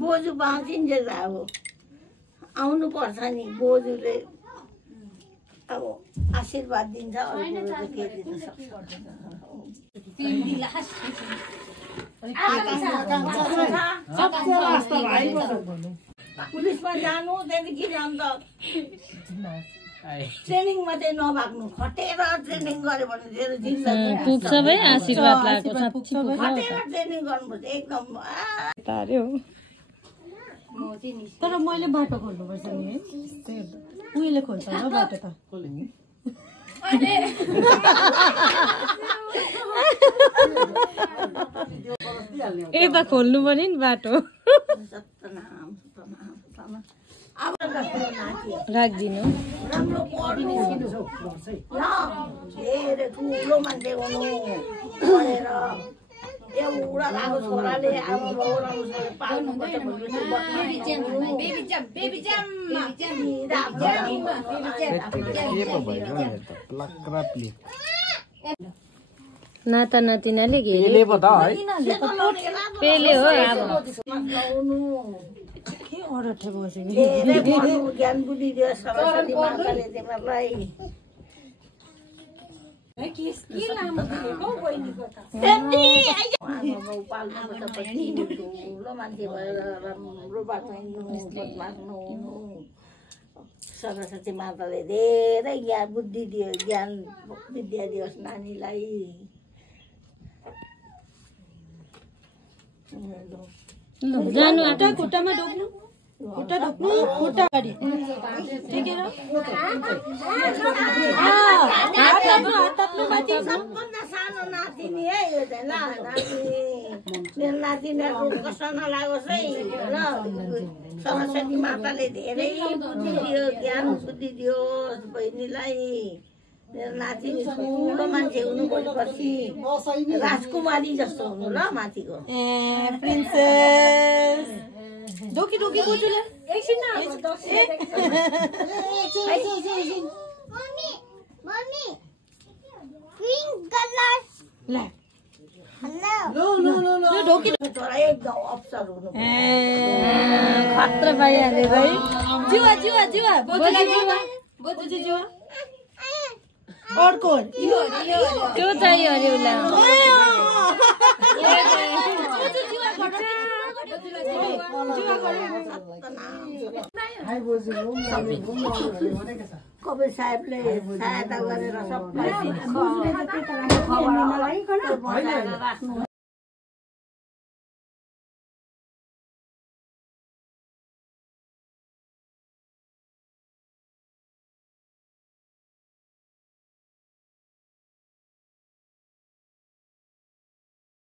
बोजू बाँचिन्जेल अब आउनु पर्छ नि बोजूले अब आशीर्वाद दिन्छ अरू कुरो के दिन सक्छ पुलिसमा जानु त्यहाँदेखि अन्त ट्रेनिङ मात्रै नभाग्नु खटेर ट्रेनिङ गर्यो भने तेरो जिन्दगी पुग्छ भाइ आशीर्वाद लागेको साच्चै पुग्छ खटेर ट्रेनिङ गर्नुपर्छ एकदम तार्यो तर मैले बाटो खोल्नुपर्छ नि है उहिले खोल्छ होला बाटो त यता खोल्नु पर्यो नि बाटो राखिदिनु राम्रो पढ्नु धेरै ठुलो मान्छे हुनु पढेर एउटा भएको छोराले आमा बाउ राम्रोसँग पाल्नुपर्छ नाता नातिनाले घेरे पेले हो अब के अरठे बसेको धेरै पढ्नु ज्ञान बुद्धि दियोस् सरस्वती माताले तिमीहरूलाई ठुलो मान्छे भएर राम्रो बाटो हिँड्नु सरस्वती माताले धेरै ज्ञान बुद्धि दियो ज्ञान विद्या दियोस् नानीलाई जानु खुट्टामा ढोक्नु खुट्टा ढोक्नु खुट्टा गाडी टेकेर सबभन्दा सानो नातिनी है यो चाहिँ ल नातिनी मेरो नातिनीहरूको कष्ट नलागोस् है ल सरस्वती माताले धेरै बुद्धि दियो ज्ञान बुद्धि दियोस् बहिनीलाई मेरो नातिनी ठुलो मान्छे हुनु भएपछि राजकुमारी जस्तो हुनु ल माथिको प्रिन्सेस डोकी डोकी बोजूले एकछिन न मम्मी मम्मी पिंक कलर ले हेलो लो डोकी छोरा एकदम अफसर हुनु खतरा पाइहाल्यो भाइ जुवा जुवा जुवा बोजूले जुवा बोजू जुवा अर्को त्यो चाहियो अरे उसलाई कपिल साहेबले सहायता गरेर सबलाई खबर राख्नु